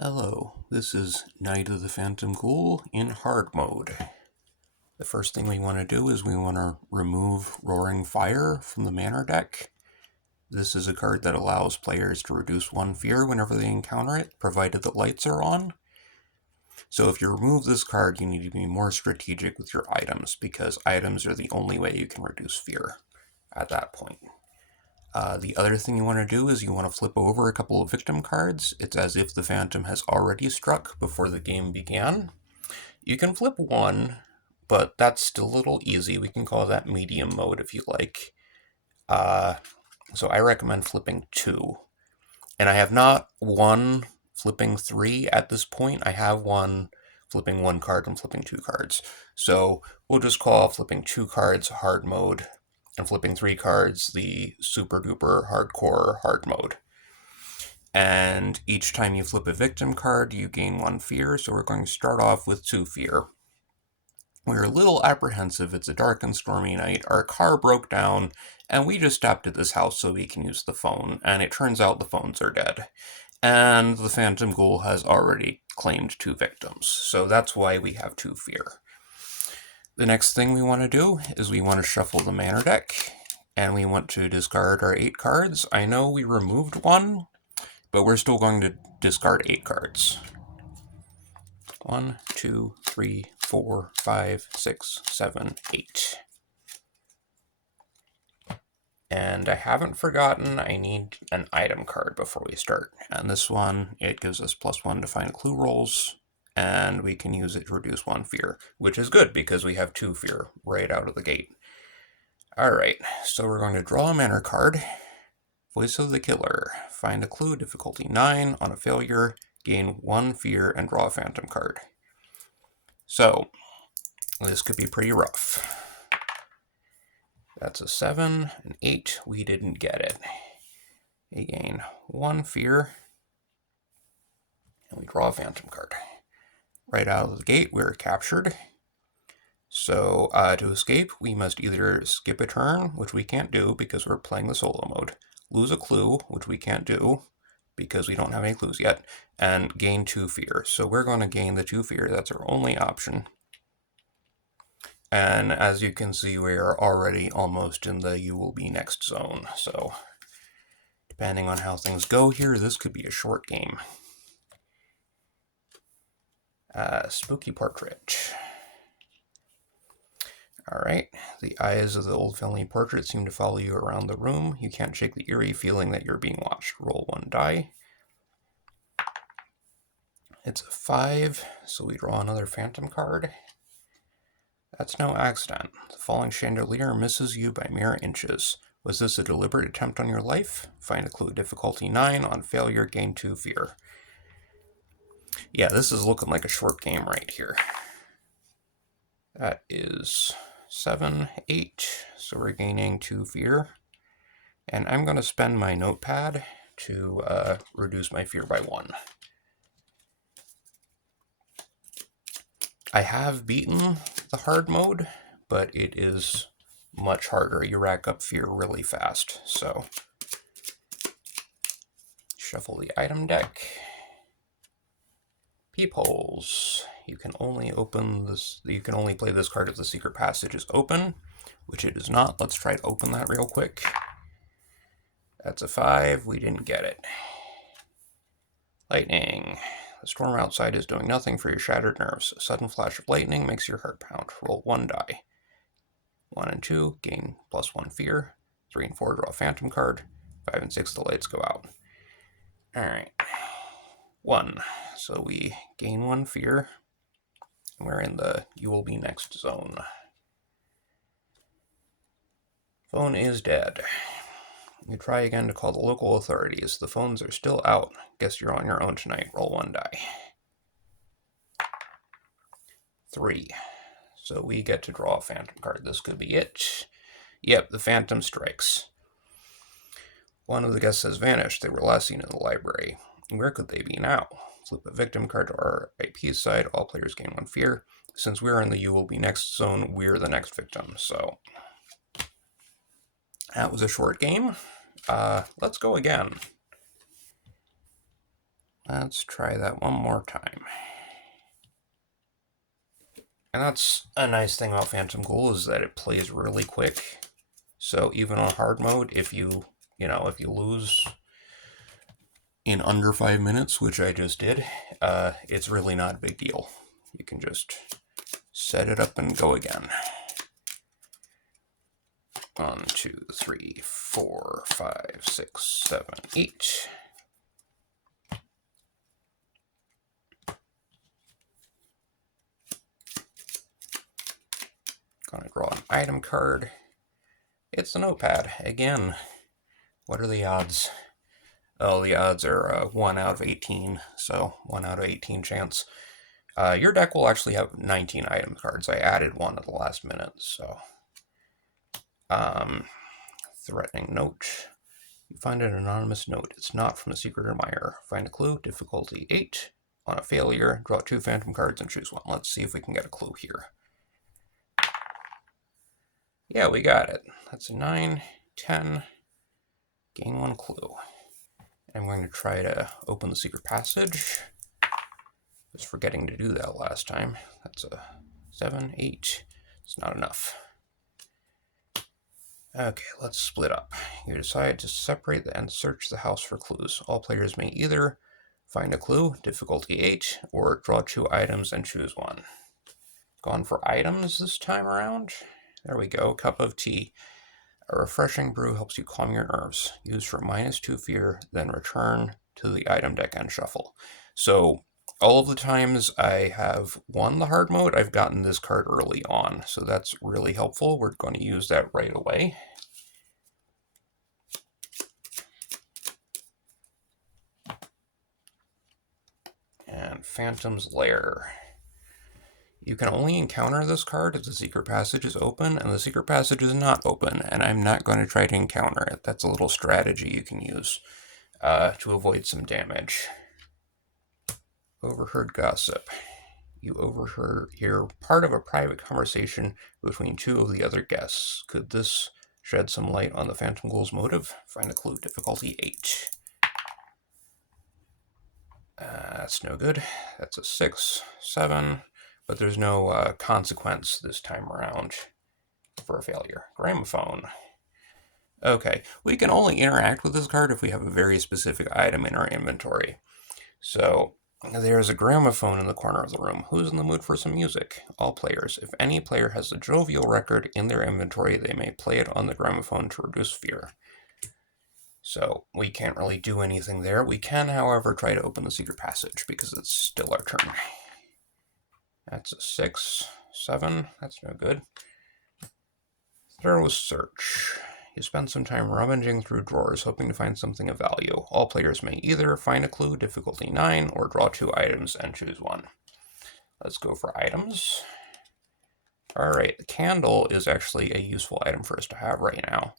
Hello, this is Night of the Phantom Ghoul in hard mode. The first thing we want to do is we want to remove Roaring Fire from the Manor deck. This is a card that allows players to reduce one fear whenever they encounter it, provided the lights are on. So if you remove this card, you need to be more strategic with your items, because items are the only way you can reduce fear at that point. The other thing you want to do is you want to flip over a couple of victim cards. It's as if the Phantom has already struck before the game began. You can flip one, but that's still a little easy. We can call that medium mode if you like. So I recommend flipping two. And I have not won flipping three at this point. I have won flipping one card and flipping two cards. So we'll just call flipping two cards hard mode and flipping three cards the super duper hardcore hard mode. And each time you flip a victim card, you gain one fear, so we're going to start off with two fear. We're a little apprehensive. It's a dark and stormy night. Our car broke down, and we just stopped at this house so we can use the phone, and it turns out the phones are dead. And the Phantom Ghoul has already claimed two victims, so that's why we have two fear. The next thing we want to do is we want to shuffle the Manor deck, and we want to discard our 8 cards. I know we removed one, but we're still going to discard 8 cards. 1, 2, 3, 4, 5, 6, 7, 8. And I haven't forgotten I need an item card before we start. And this one, it gives us +1 to find clue rolls, and we can use it to reduce one fear, which is good because we have 2 fear right out of the gate. Alright, so we're going to draw a Manor card. Voice of the Killer. Find a clue, difficulty 9. On a failure, gain 1 fear and draw a Phantom card. So, this could be pretty rough. That's a 7, an 8. We didn't get it. We gain 1 fear, and we draw a Phantom card. Right out of the gate, we're captured. So, to escape, we must either skip a turn, which we can't do because we're playing the solo mode, lose a clue, which we can't do because we don't have any clues yet, and gain 2 fear. So we're going to gain the 2 fear. That's our only option. And as you can see, we are already almost in the you will be next zone. So depending on how things go here, this could be a short game. Spooky Portrait. Alright, the eyes of the old family portrait seem to follow you around the room. You can't shake the eerie feeling that you're being watched. Roll 1 die. It's a 5, so we draw another Phantom card. That's no accident. The falling chandelier misses you by mere inches. Was this a deliberate attempt on your life? Find a clue, difficulty 9. On failure, gain 2 fear. Yeah, this is looking like a short game right here. That is 7, 8, so we're gaining 2 fear. And I'm going to spend my notepad to reduce my fear by 1. I have beaten the hard mode, but it is much harder. You rack up fear really fast. So, shuffle the item deck. Peepholes. You can only play this card if the secret passage is open, which it is not. Let's try to open that real quick. That's a 5. We didn't get it. Lightning. The storm outside is doing nothing for your shattered nerves. A sudden flash of lightning makes your heart pound. Roll 1 die. 1 and 2, gain +1 fear. 3 and 4, draw a Phantom card. 5 and 6, the lights go out. Alright. 1. So we gain 1 fear. We're in the you will be next zone. Phone is dead. You try again to call the local authorities. The phones are still out. Guess you're on your own tonight. Roll 1 die. 3. So we get to draw a Phantom card. This could be it. Yep, the Phantom strikes. One of the guests has vanished. They were last seen in the library. Where could they be now? Flip a victim card to our IP side. All players gain 1 fear. Since we're in the you will be next zone, we're the next victim. So that was a short game. Let's go again. Let's try that one more time. And that's a nice thing about Phantom Ghoul, is that it plays really quick. So even on hard mode, if you lose in under 5 minutes, which I just did, it's really not a big deal. You can just set it up and go again. 1, 2, 3, 4, 5, 6, 7, 8. Gonna draw an item card. It's a notepad. Again, what are the odds? Oh, the odds are 1 out of 18, so 1 out of 18 chance. Your deck will actually have 19 item cards. I added one at the last minute, so. Threatening note. You find an anonymous note. It's not from a secret admirer. Find a clue. Difficulty 8. On a failure, draw 2 phantom cards and choose one. Let's see if we can get a clue here. Yeah, we got it. That's a 9, 10. Gain 1 clue. I'm going to try to open the secret passage. Was forgetting to do that last time. That's a 7, 8. It's not enough. Okay, let's split up. You decide to separate and search the house for clues. All players may either find a clue, difficulty 8, or draw 2 items and choose one. Gone for items this time around. There we go, cup of tea. A refreshing brew helps you calm your nerves. Use for -2 fear, then return to the item deck and shuffle. So all of the times I have won the hard mode, I've gotten this card early on. So that's really helpful. We're going to use that right away. And Phantom's Lair. You can only encounter this card if the secret passage is open, and the secret passage is not open, and I'm not going to try to encounter it. That's a little strategy you can use to avoid some damage. Overheard gossip. You overhear part of a private conversation between 2 of the other guests. Could this shed some light on the Phantom Ghoul's motive? Find a clue. Difficulty 8. That's no good. That's a 6, 7. But there's no consequence this time around for a failure. Gramophone. Okay, we can only interact with this card if we have a very specific item in our inventory. So there's a gramophone in the corner of the room. Who's in the mood for some music? All players. If any player has a jovial record in their inventory, they may play it on the gramophone to reduce fear. So we can't really do anything there. We can, however, try to open the secret passage because it's still our turn. That's a 6, 7. That's no good. Thorough search. You spend some time rummaging through drawers, hoping to find something of value. All players may either find a clue, difficulty 9, or draw 2 items and choose one. Let's go for items. Alright, the candle is actually a useful item for us to have right now.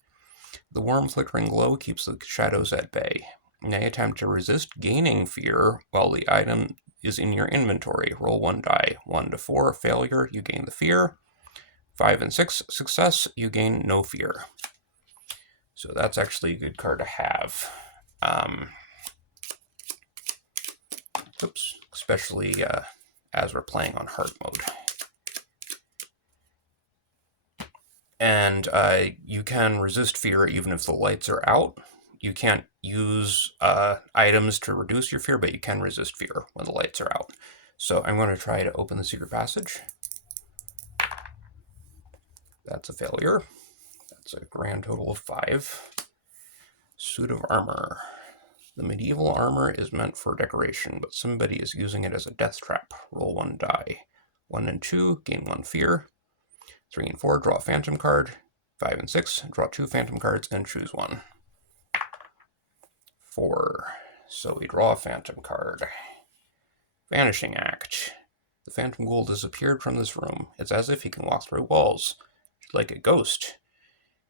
The warm flickering glow keeps the shadows at bay. You may attempt to resist gaining fear while the item is in your inventory. Roll 1 die. 1 to 4, failure, you gain the fear. 5 and 6, success, you gain no fear. So that's actually a good card to have. Especially as we're playing on hard mode. And you can resist fear even if the lights are out. You can't use items to reduce your fear, but you can resist fear when the lights are out. So I'm going to try to open the secret passage. That's a failure. That's a grand total of 5. Suit of armor. The medieval armor is meant for decoration, but somebody is using it as a death trap. Roll 1 die. 1 and 2, gain 1 fear. 3 and 4, draw a phantom card. 5 and 6, draw 2 phantom cards and choose one. 4. So we draw a phantom card. Vanishing Act. The Phantom Ghoul disappeared from this room. It's as if he can walk through walls, like a ghost.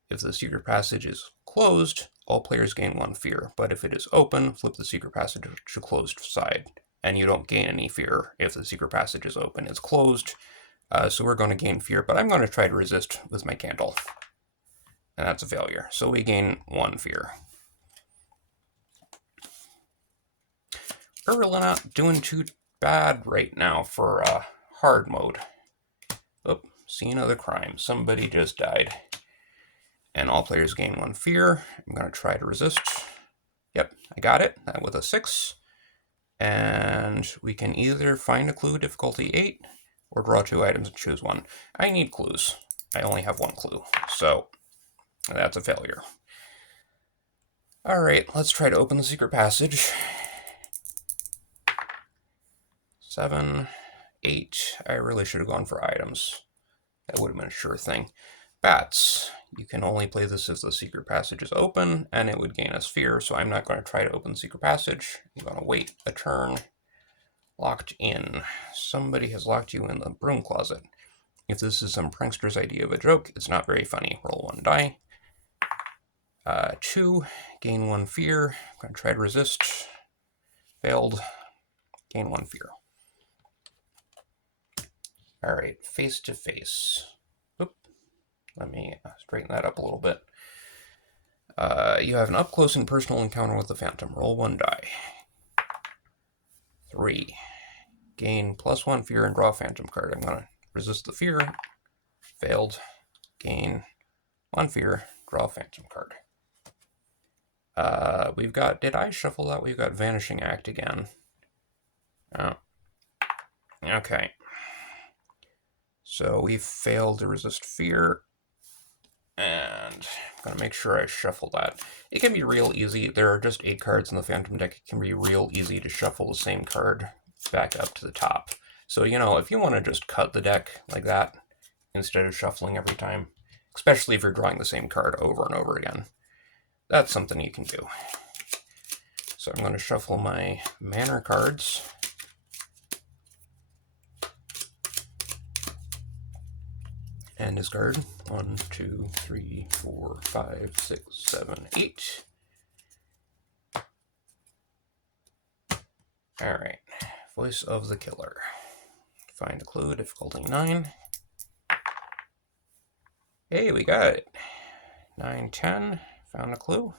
If the secret passage is closed, all players gain 1 fear, but if it is open, flip the secret passage to closed side, and you don't gain any fear if the secret passage is open. It's closed, so we're going to gain fear, but I'm going to try to resist with my candle, and that's a failure. So we gain 1 fear. really not doing too bad right now for hard mode. Oh, scene of the crime. Somebody just died. And all players gain 1 fear. I'm going to try to resist. Yep, I got it. That with a 6. And we can either find a clue, difficulty 8, or draw 2 items and choose one. I need clues. I only have 1 clue, so that's a failure. Alright, let's try to open the secret passage. 7, 8. I really should have gone for items. That would have been a sure thing. Bats. You can only play this if the secret passage is open, and it would gain a sphere, so I'm not going to try to open the secret passage. I'm going to wait a turn. Locked in. Somebody has locked you in the broom closet. If this is some prankster's idea of a joke, it's not very funny. Roll 1 die. 2. Gain 1 fear. I'm going to try to resist. Failed. Gain 1 fear. Alright, face to face. Oop. Let me straighten that up a little bit. You have an up-close and personal encounter with the Phantom. Roll 1 die. 3. Gain +1 fear and draw a Phantom card. I'm going to resist the fear. Failed. Gain 1 fear. Draw a Phantom card. We've got... Did I shuffle that? We've got Vanishing Act again. Oh. Okay. So we failed to resist fear. And I'm going to make sure I shuffle that. It can be real easy. There are just 8 cards in the Phantom deck. It can be real easy to shuffle the same card back up to the top. So, you know, if you want to just cut the deck like that, instead of shuffling every time, especially if you're drawing the same card over and over again, that's something you can do. So I'm going to shuffle my mana cards. And discard 1, 2, 3, 4, 5, 6, 7, 8. Alright. Voice of the Killer. Find a clue, difficulty 9. Hey, we got it. 9, 10. Found a clue.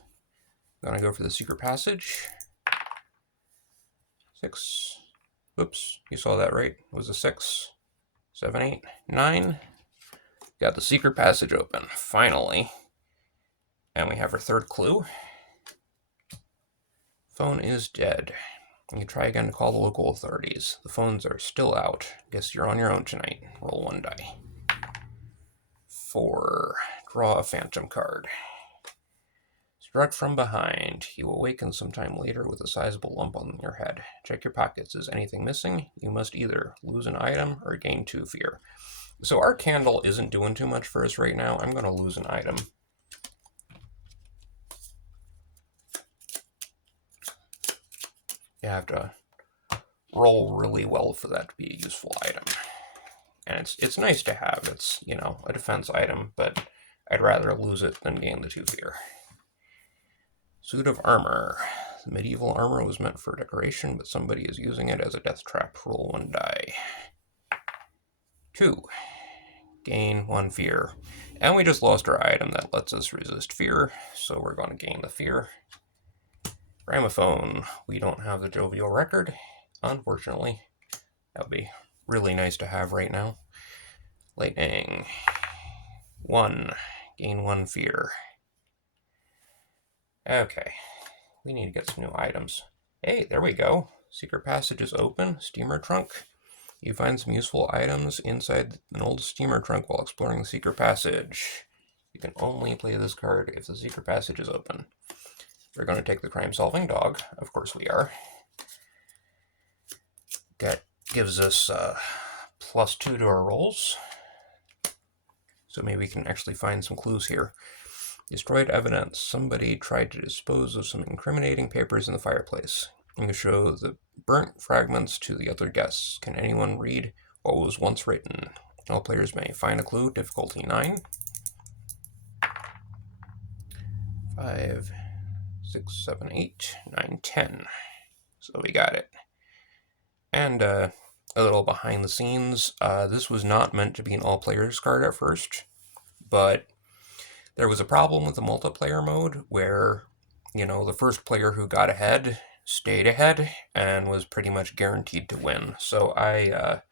I'm going to go for the secret passage. 6. Oops, you saw that right. It was a 6. 7, 8, 9. Got the secret passage open, finally. And we have our 3rd clue. Phone is dead. You can try again to call the local authorities. The phones are still out. Guess you're on your own tonight. Roll 1 die. 4. Draw a Phantom card. Struck from behind. You awaken sometime later with a sizable lump on your head. Check your pockets. Is anything missing? You must either lose an item or gain 2 fear. So our candle isn't doing too much for us right now. I'm going to lose an item. You have to roll really well for that to be a useful item. And it's nice to have. It's, you know, a defense item, but I'd rather lose it than gain the 2 fear. Suit of armor. The medieval armor was meant for decoration, but somebody is using it as a death trap. Roll 1 die. 2. Gain 1 fear. And we just lost our item that lets us resist fear, so we're going to gain the fear. Gramophone. We don't have the jovial record, unfortunately. That would be really nice to have right now. Lightning. 1. Gain 1 fear. Okay. We need to get some new items. Hey, there we go. Secret passage is open. Steamer trunk. You find some useful items inside an old steamer trunk while exploring the secret passage. You can only play this card if the secret passage is open. We're going to take the crime-solving dog. Of course we are. That gives us +2 to our rolls. So maybe we can actually find some clues here. Destroyed evidence. Somebody tried to dispose of some incriminating papers in the fireplace. You can show the burnt fragments to the other guests. Can anyone read what was once written? All players may find a clue. Difficulty 9. 5, 6, 7, 8, 9, 10. So we got it. And a little behind the scenes. This was not meant to be an all players card at first, but there was a problem with the multiplayer mode where, you know, the first player who got ahead stayed ahead and was pretty much guaranteed to win. So I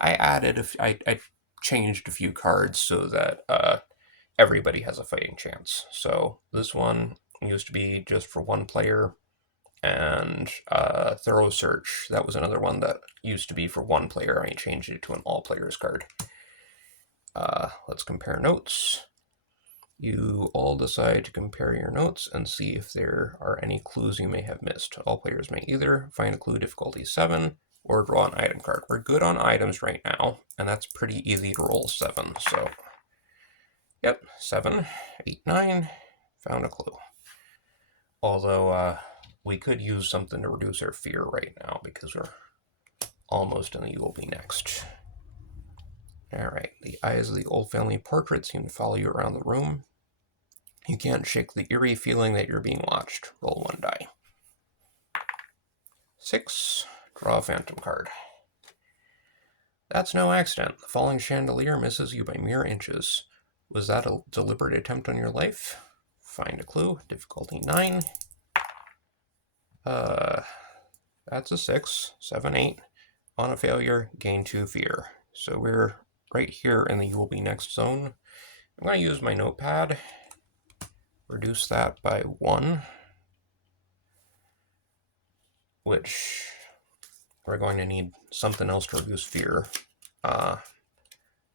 I changed a few cards so that everybody has a fighting chance. So this one used to be just for one player, and Thorough Search, that was another one that used to be for one player. I changed it to an all players card. Let's compare notes. You all decide to compare your notes and see if there are any clues you may have missed. All players may either find a clue difficulty 7 or draw an item card. We're good on items right now, and that's pretty easy to roll 7. So, yep, 7, 8, 9, found a clue. Although, we could use something to reduce our fear right now because we're almost in the You Will Be Next. Alright, the eyes of the old family portrait seem to follow you around the room. You can't shake the eerie feeling that you're being watched. Roll 1 die. 6. Draw a phantom card. That's no accident. The falling chandelier misses you by mere inches. Was that a deliberate attempt on your life? Find a clue. Difficulty 9. That's a 6. 7, 8. On a failure, gain 2 fear. So we're right here in the You Will Be Next zone. I'm going to use my notepad. Reduce that by 1. Which we're going to need something else to reduce fear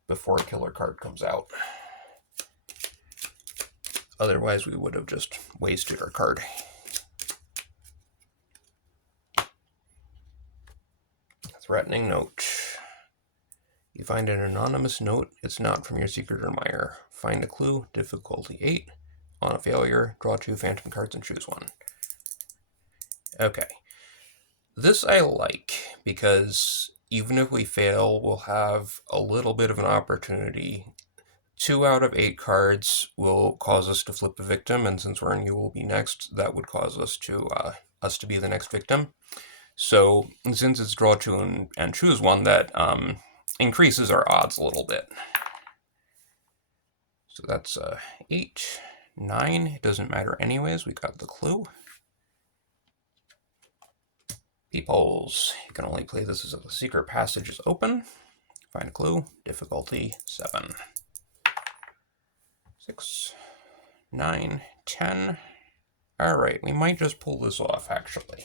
before a killer card comes out. Otherwise, we would have just wasted our card. Threatening note. You find an anonymous note. It's not from your secret admirer. Find a clue. Difficulty 8. On a failure, draw 2 phantom cards and choose 1. Okay. This I like, because even if we fail, we'll have a little bit of an opportunity. 2 out of 8 cards will cause us to flip a victim, and since we're in You Will Be Next, that would cause us to be the next victim. So, since it's draw 2 and choose 1, that increases our odds a little bit. So that's 8, 9. It doesn't matter anyways, we got the clue. Peepholes. You can only play this as if the secret passage is open. Find a clue. Difficulty 7. 6, 9, 10. Alright, we might just pull this off, actually.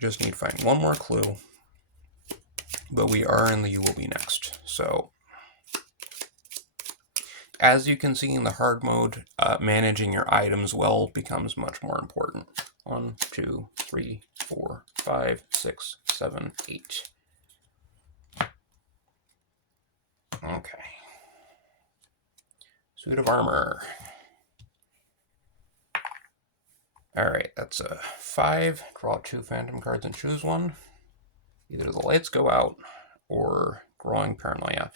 Just need to find one more clue. But we are in the You Will Be Next. So, as you can see in the hard mode, managing your items well becomes much more important. 1, 2, 3, 4, 5, 6, 7, 8. Okay. Suit of armor. Alright, that's a 5. Draw 2 phantom cards and choose 1. Either the lights go out or drawing paranoia.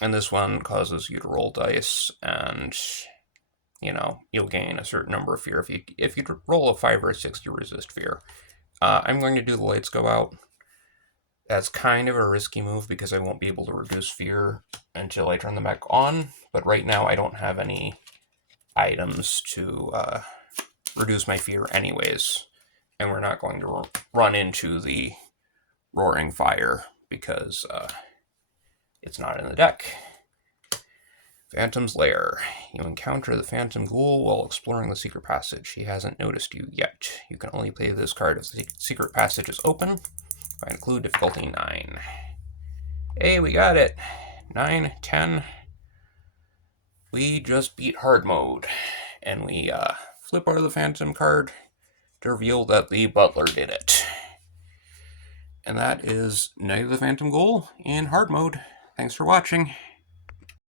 And this one causes you to roll dice, and you'll gain a certain number of fear. If you roll a 5 or a 6, you resist fear. I'm going to do the lights go out. That's kind of a risky move because I won't be able to reduce fear until I turn them back on. But right now I don't have any items to reduce my fear anyways. And we're not going to run into the roaring fire because it's not in the deck. Phantom's Lair. You encounter the Phantom Ghoul while exploring the secret passage. He hasn't noticed you yet. You can only play this card if the secret passage is open. Find a clue. Difficulty 9. Hey, we got it. 9, 10. We just beat hard mode. And we flip out of the Phantom card to reveal that the Butler did it. And that is Night of the Phantom Ghoul in hard mode. Thanks for watching.